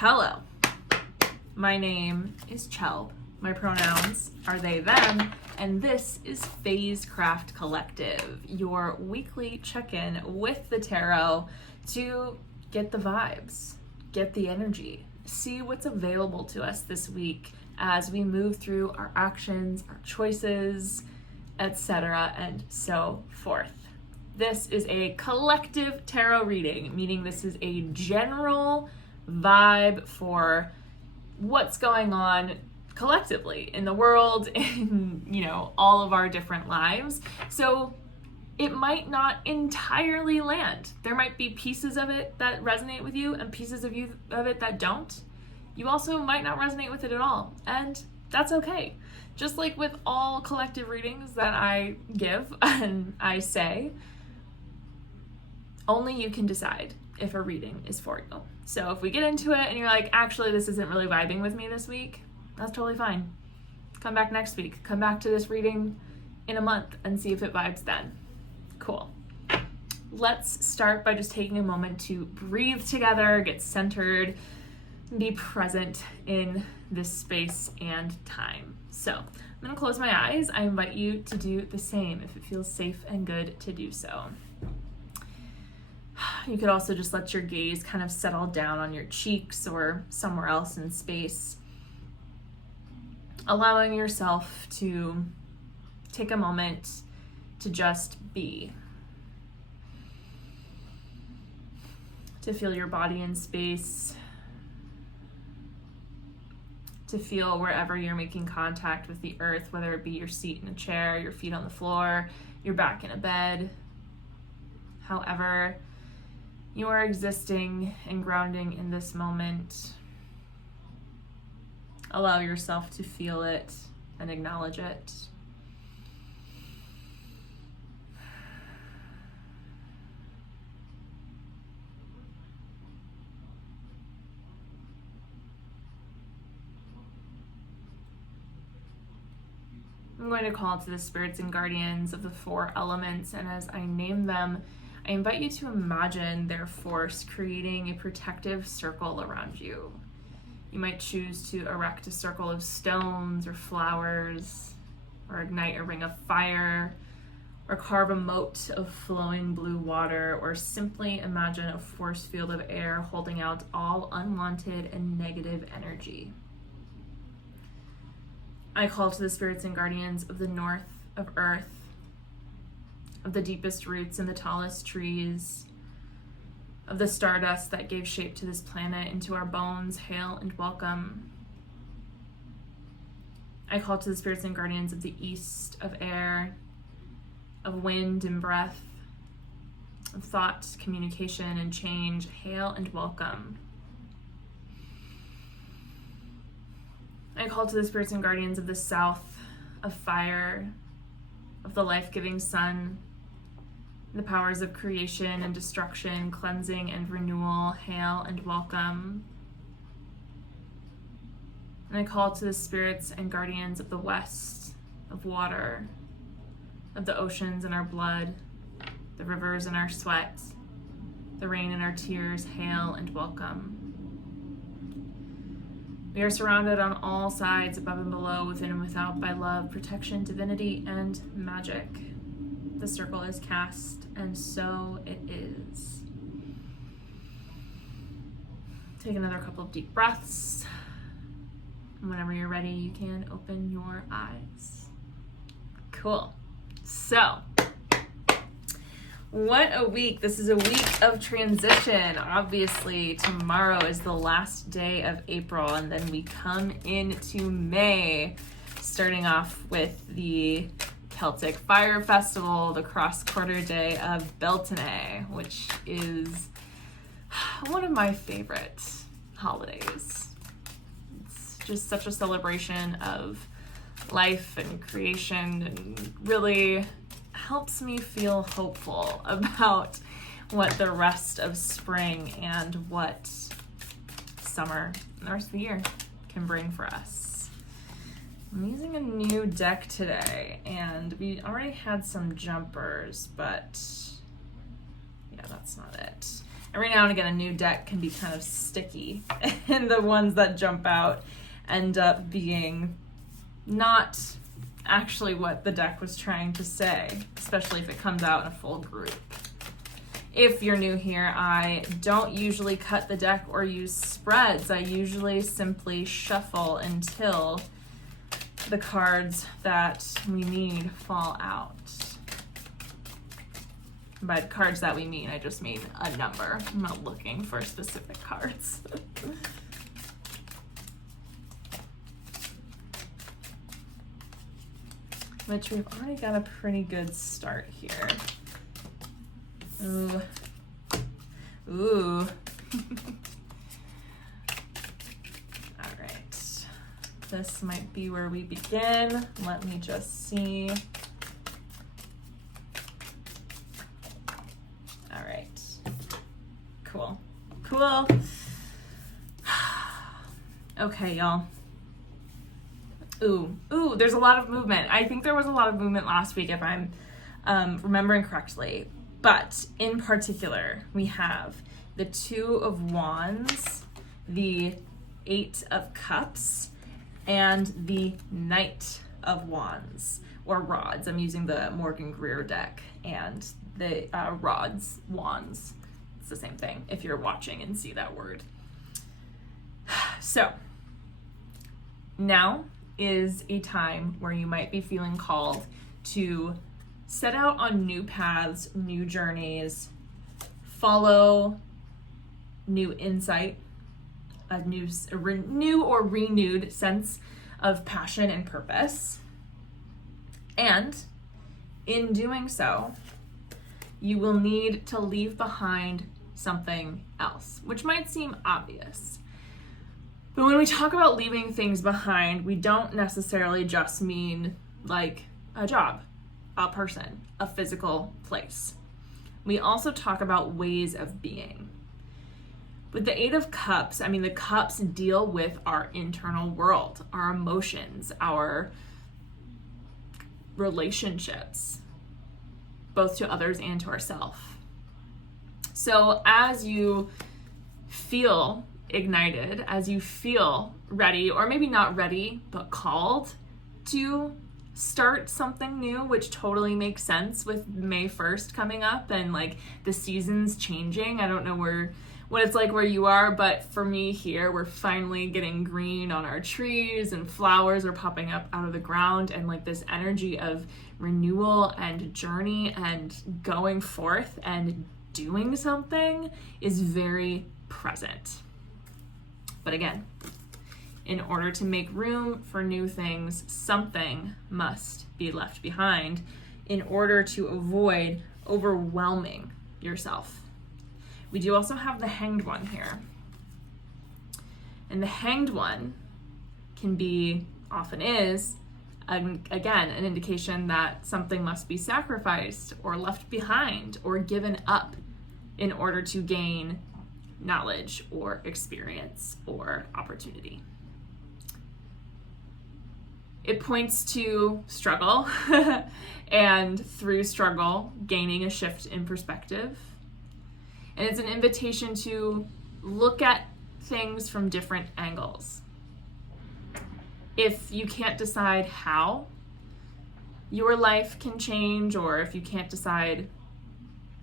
Hello, my name is Chell. My pronouns are they, them, and this is Phasecraft Collective, your weekly check-in with the tarot to get the vibes, get the energy, see what's available to us this week as we move through our actions, our choices, etc., and so forth. This is a collective tarot reading, meaning this is a general vibe for what's going on collectively in the world, in, all of our different lives. So it might not entirely land. There might be pieces of it that resonate with you and pieces of it that don't. You also might not resonate with it at all, and that's okay. Just like with all collective readings that I give and I say, only you can decide if a reading is for you. So if we get into it and you're like, actually, this isn't really vibing with me this week, that's totally fine. Come back next week. Come back to this reading in a month and see if it vibes then. Cool. Let's start by just taking a moment to breathe together, get centered, be present in this space and time. So I'm going to close my eyes. I invite you to do the same if it feels safe and good to do so. You could also just let your gaze kind of settle down on your cheeks or somewhere else in space, allowing yourself to take a moment to just be, to feel your body in space, to feel wherever you're making contact with the earth, whether it be your seat in a chair, your feet on the floor, your back in a bed, however you are existing and grounding in this moment. Allow yourself to feel it and acknowledge it. I'm going to call to the spirits and guardians of the four elements, and as I name them, I invite you to imagine their force creating a protective circle around you. You might choose to erect a circle of stones or flowers, or ignite a ring of fire, or carve a moat of flowing blue water, or simply imagine a force field of air holding out all unwanted and negative energy. I call to the spirits and guardians of the north, of earth, of the deepest roots and the tallest trees, of the stardust that gave shape to this planet, into our bones, hail and welcome. I call to the spirits and guardians of the east, of air, of wind and breath, of thought, communication, and change, hail and welcome. I call to the spirits and guardians of the south, of fire, of the life-giving sun, the powers of creation and destruction, cleansing and renewal, hail and welcome. And I call to the spirits and guardians of the west, of water, of the oceans in our blood, the rivers in our sweat, the rain in our tears, hail and welcome. We are surrounded on all sides, above and below, within and without, by love, protection, divinity, and magic. The circle is cast, and so it is. Take another couple of deep breaths. And whenever you're ready, you can open your eyes. Cool. So, what a week. This is a week of transition. Obviously, tomorrow is the last day of April, and then we come into May, starting off with the Celtic Fire Festival, the cross-quarter day of Beltane, which is one of my favorite holidays. It's just such a celebration of life and creation, and really helps me feel hopeful about what the rest of spring and what summer and the rest of the year can bring for us. I'm using a new deck today, and we already had some jumpers, but yeah, that's not it. every now and again a new deck can be kind of sticky, and the ones that jump out end up being not actually what the deck was trying to say, especially if it comes out in a full group. If you're new here, I don't usually cut the deck or use spreads. I usually simply shuffle until the cards that we need fall out. By the cards that we mean, I just mean a number. I'm not looking for specific cards. Which we've already got a pretty good start here. Ooh. Ooh. All right. This might be where we begin. Let me just see. All right. Cool. Cool. Okay, y'all. Ooh, there's a lot of movement. I think there was a lot of movement last week if I'm remembering correctly. But in particular, we have the Two of Wands, the Eight of Cups, and the Knight of Wands, or Rods. I'm using the Morgan Greer deck, and the Rods, Wands. It's the same thing if you're watching and see that word. So, now is a time where you might be feeling called to set out on new paths, new journeys, follow new insight, a new or renewed sense of passion and purpose. And in doing so, you will need to leave behind something else, which might seem obvious. But when we talk about leaving things behind, we don't necessarily just mean like a job, a person, a physical place. We also talk about ways of being. With the Eight of Cups, I mean, the cups deal with our internal world, our emotions, our relationships, both to others and to ourselves. So as you feel ignited, as you feel ready, or maybe not ready, but called to start something new, which totally makes sense with May 1st coming up and like the seasons changing. I don't know what it's like where you are, but for me here, we're finally getting green on our trees and flowers are popping up out of the ground, and like this energy of renewal and journey and going forth and doing something is very present. But again, in order to make room for new things, something must be left behind in order to avoid overwhelming yourself. We do also have the Hanged One here. And the Hanged One can be, often is, again, an indication that something must be sacrificed or left behind or given up in order to gain knowledge or experience or opportunity. It points to struggle and through struggle, gaining a shift in perspective. And it's an invitation to look at things from different angles. If you can't decide how your life can change, or if you can't decide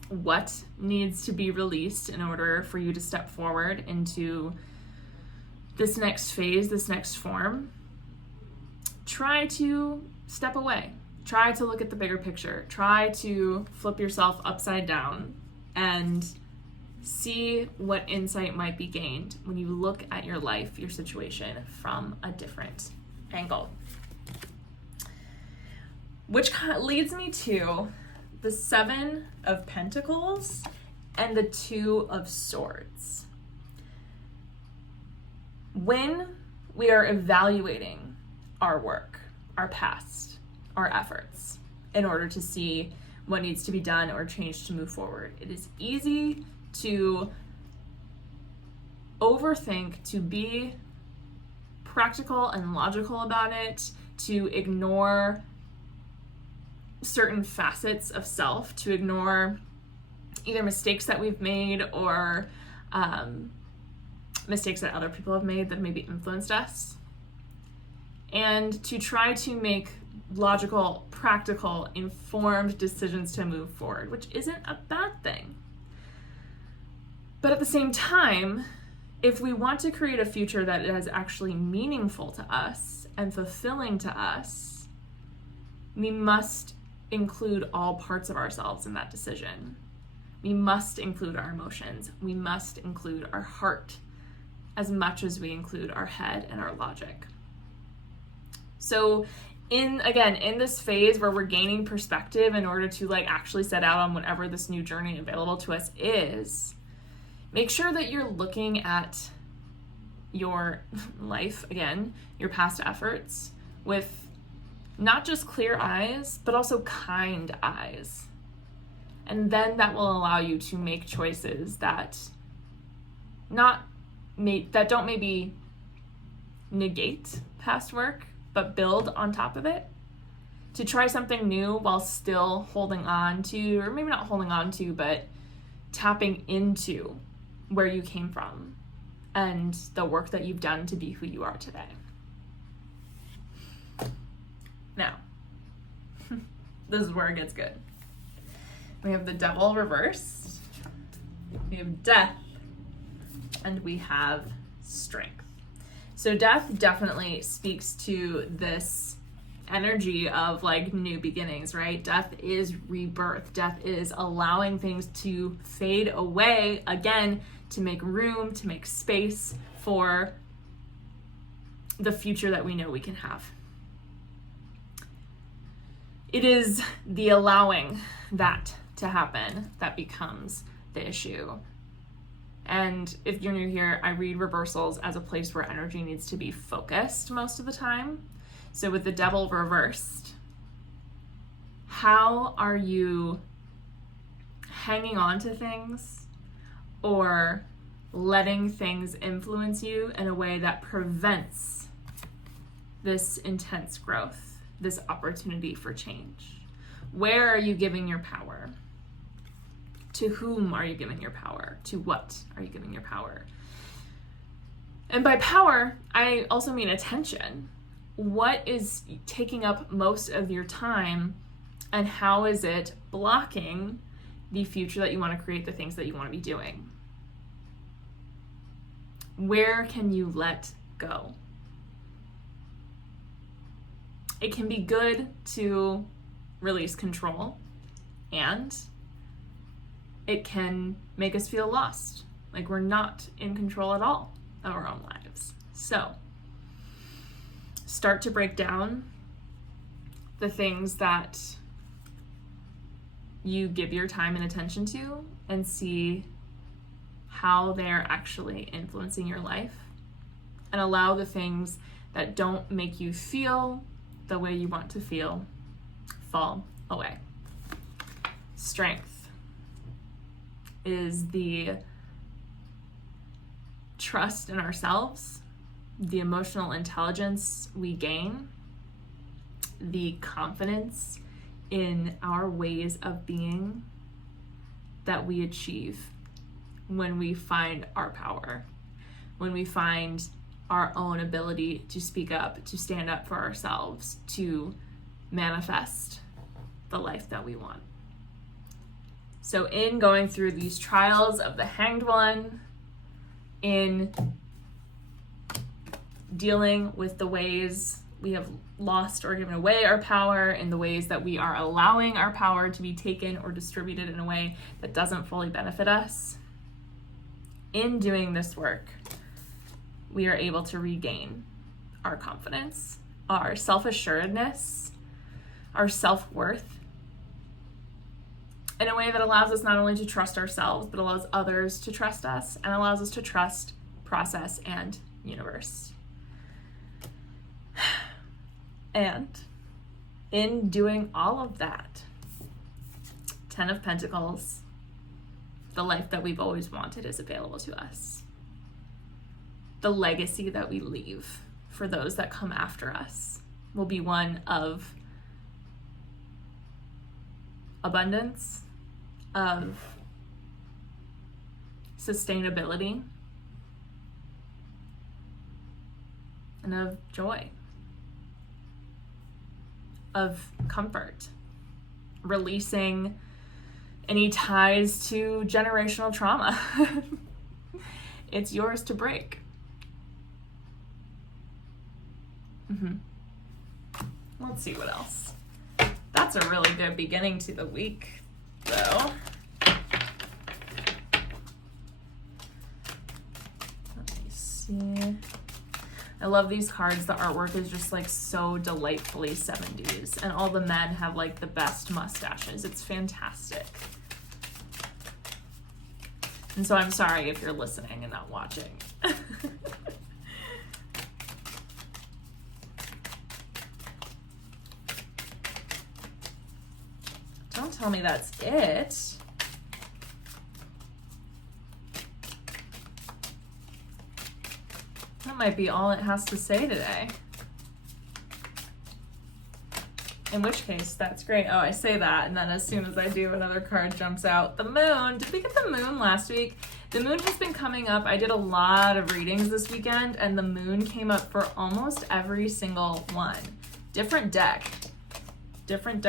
what needs to be released in order for you to step forward into this next phase, this next form, try to step away. Try to look at the bigger picture. Try to flip yourself upside down and see what insight might be gained when you look at your life, your situation from a different angle. Which leads me to the Seven of Pentacles and the Two of Swords. When we are evaluating our work, our past, our efforts, in order to see what needs to be done or changed to move forward, it is easy to overthink, to be practical and logical about it, to ignore certain facets of self, to ignore either mistakes that we've made or mistakes that other people have made that maybe influenced us, and to try to make logical, practical, informed decisions to move forward, which isn't a bad thing. But at the same time, if we want to create a future that is actually meaningful to us and fulfilling to us, we must include all parts of ourselves in that decision. We must include our emotions. We must include our heart as much as we include our head and our logic. So in this phase where we're gaining perspective in order to actually set out on whatever this new journey available to us is, make sure that you're looking at your life, again, your past efforts, with not just clear eyes, but also kind eyes. And then that will allow you to make choices that don't maybe negate past work, but build on top of it, to try something new while still holding on to, or maybe not holding on to, but tapping into where you came from and the work that you've done to be who you are today. Now, this is where it gets good. We have the devil reversed, we have death, and we have strength. So death definitely speaks to this energy of new beginnings, right? Death is rebirth. Death is allowing things to fade away again, to make room, to make space for the future that we know we can have. It is the allowing that to happen that becomes the issue. And if you're new here, I read reversals as a place where energy needs to be focused most of the time. So with the devil reversed, how are you hanging on to things or letting things influence you in a way that prevents this intense growth, this opportunity for change? Where are you giving your power? To whom are you giving your power? To what are you giving your power? And by power, I also mean attention. What is taking up most of your time, and how is it blocking the future that you want to create, the things that you want to be doing? Where can you let go? It can be good to release control, and it can make us feel lost, like we're not in control at all of our own lives. So start to break down the things that you give your time and attention to and see how they're actually influencing your life, and allow the things that don't make you feel the way you want to feel fall away. Strength is the trust in ourselves, the emotional intelligence we gain, the confidence in our ways of being that we achieve when we find our power, when we find our own ability to speak up, to stand up for ourselves, to manifest the life that we want. So in going through these trials of the Hanged One, in dealing with the ways we have lost or given away our power, in the ways that we are allowing our power to be taken or distributed in a way that doesn't fully benefit us, in doing this work, we are able to regain our confidence, our self-assuredness, our self-worth, in a way that allows us not only to trust ourselves, but allows others to trust us, and allows us to trust process and universe. And in doing all of that, 10 of Pentacles, the life that we've always wanted is available to us. The legacy that we leave for those that come after us will be one of abundance, of sustainability, and of joy, of comfort, releasing any ties to generational trauma. It's yours to break. Let's see what else. That's a really good beginning to the week, though. Let me see. I love these cards. The artwork is just like so delightfully 70s, and all the men have like the best mustaches. It's fantastic. And so I'm sorry if you're listening and not watching. Don't tell me that's it. That might be all it has to say today. In which case, that's great. Oh, I say that, and then as soon as I do, another card jumps out. The moon. Did we get the moon last week? The moon has been coming up. I did a lot of readings this weekend, and the moon came up for almost every single one. Different deck, different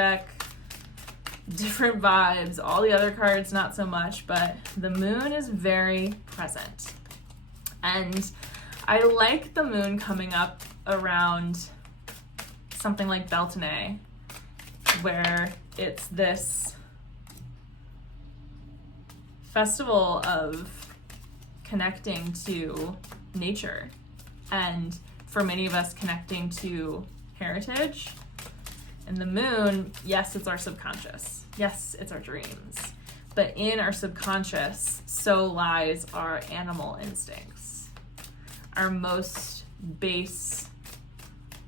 vibes. All the other cards, not so much, but the moon is very present. And I like the moon coming up around something like Beltane, where it's this festival of connecting to nature, and for many of us, connecting to heritage. And the moon, yes, it's our subconscious. Yes, it's our dreams. But in our subconscious, so lies our animal instincts, our most base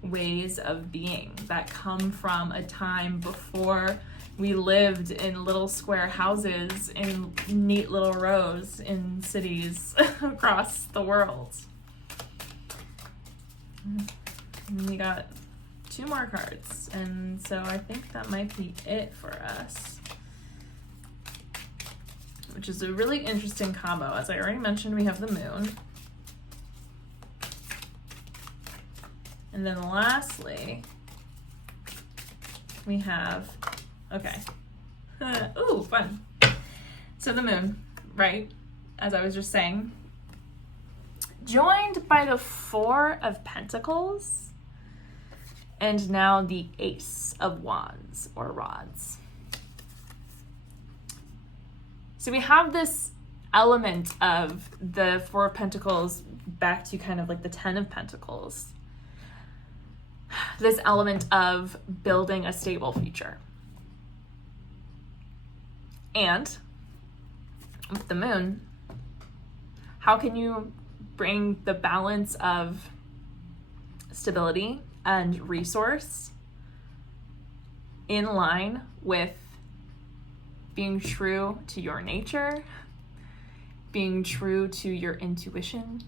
ways of being that come from a time before we lived in little square houses in neat little rows in cities across the world. And we got 2 more cards, and so I think that might be it for us, which is a really interesting combo. As I already mentioned, we have the moon. And then lastly, we have, okay. Ooh, fun. So the moon, right, as I was just saying, joined by the 4 of Pentacles, and now the Ace of Wands, or rods. So we have this element of the 4 of Pentacles back to kind of like the 10 of Pentacles. This element of building a stable future. And with the moon, how can you bring the balance of stability and resource in line with being true to your nature, being true to your intuition,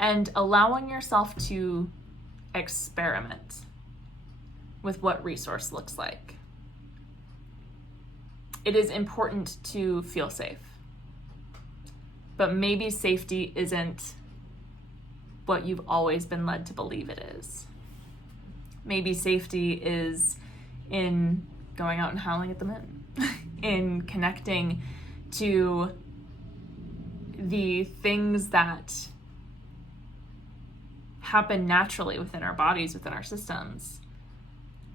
and allowing yourself to experiment with what resource looks like. It is important to feel safe, but maybe safety isn't what you've always been led to believe it is. Maybe safety is in going out and howling at the moon, in connecting to the things that happen naturally within our bodies, within our systems,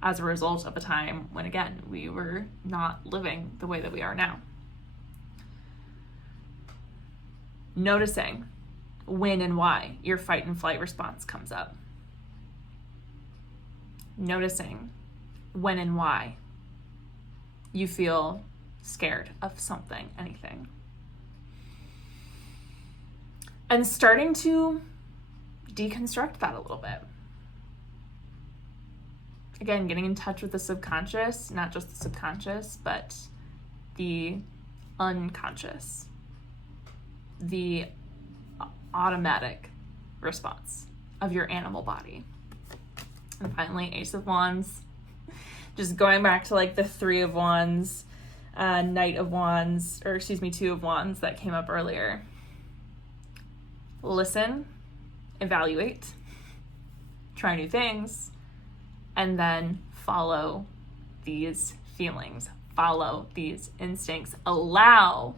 as a result of a time when, again, we were not living the way that we are now. Noticing when and why your fight and flight response comes up. Noticing when and why you feel scared of something, anything. And starting to deconstruct that a little bit. Again, getting in touch with the subconscious, not just the subconscious, but the unconscious, the automatic response of your animal body. And finally, Ace of Wands. Just going back to like the 3 of Wands, Knight of Wands, or excuse me, Two of Wands that came up earlier. Listen, evaluate, try new things, and then follow these feelings, follow these instincts. Allow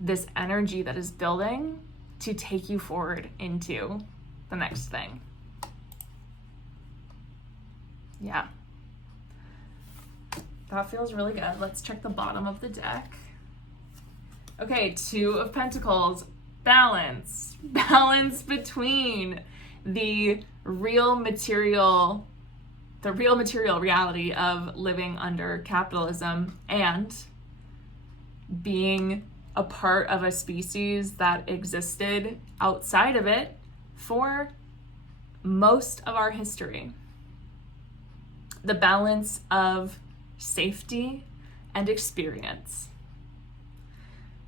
this energy that is building to take you forward into the next thing. Yeah. That feels really good. Let's check the bottom of the deck. Okay, Two of Pentacles. Balance. Balance between the real material reality of living under capitalism and being a part of a species that existed outside of it for most of our history. The balance of safety and experience.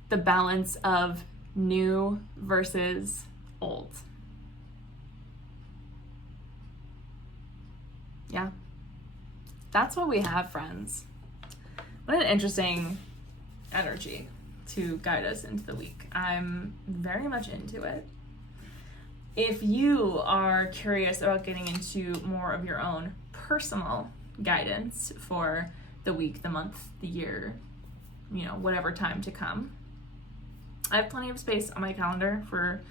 The balance of new versus old. Yeah. That's what we have, friends. What an interesting energy to guide us into the week. I'm very much into it. If you are curious about getting into more of your own personal guidance for the week, the month, the year, whatever time to come, I have plenty of space on my calendar for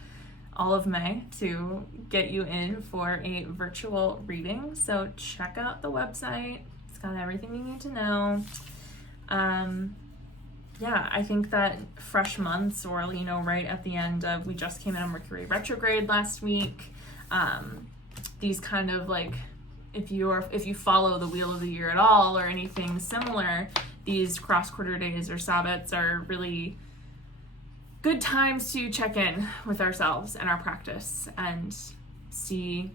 all of May to get you in for a virtual reading. So check out the website. It's got everything you need to know. I think that fresh months, or right at the end of, we just came in on Mercury retrograde last week. These kind of like, if you follow the wheel of the year at all or anything similar, these cross quarter days or Sabbats are really good times to check in with ourselves and our practice and see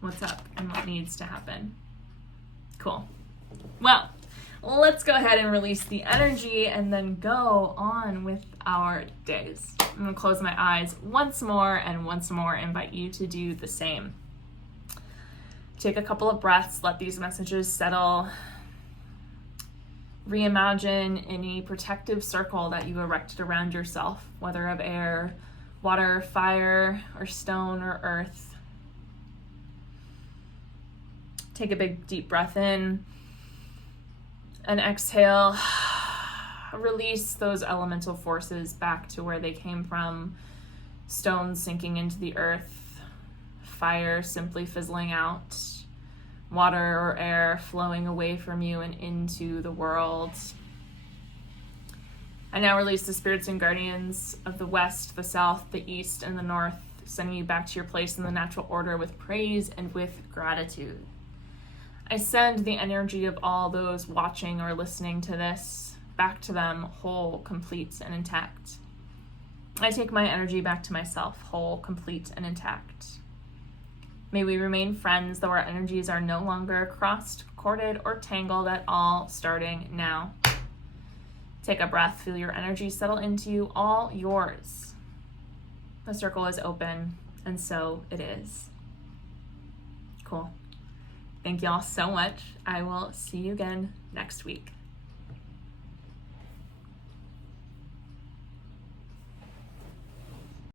what's up and what needs to happen. Cool. Well, let's go ahead and release the energy and then go on with our days. I'm going to close my eyes once more and invite you to do the same. Take a couple of breaths, let these messages settle. Reimagine any protective circle that you erected around yourself, whether of air, water, fire, or stone, or earth. Take a big deep breath in and exhale. Release those elemental forces back to where they came from. Stone sinking into the earth, fire simply fizzling out, water or air flowing away from you and into the world. I now release the spirits and guardians of the west, the south, the east, and the north, sending you back to your place in the natural order with praise and with gratitude. I send the energy of all those watching or listening to this back to them, whole, complete, and intact. I take my energy back to myself, whole, complete, and intact. May we remain friends, though our energies are no longer crossed, corded, or tangled at all, starting now. Take a breath, feel your energy settle into you, all yours. The circle is open, and so it is. Cool. Thank y'all so much. I will see you again next week.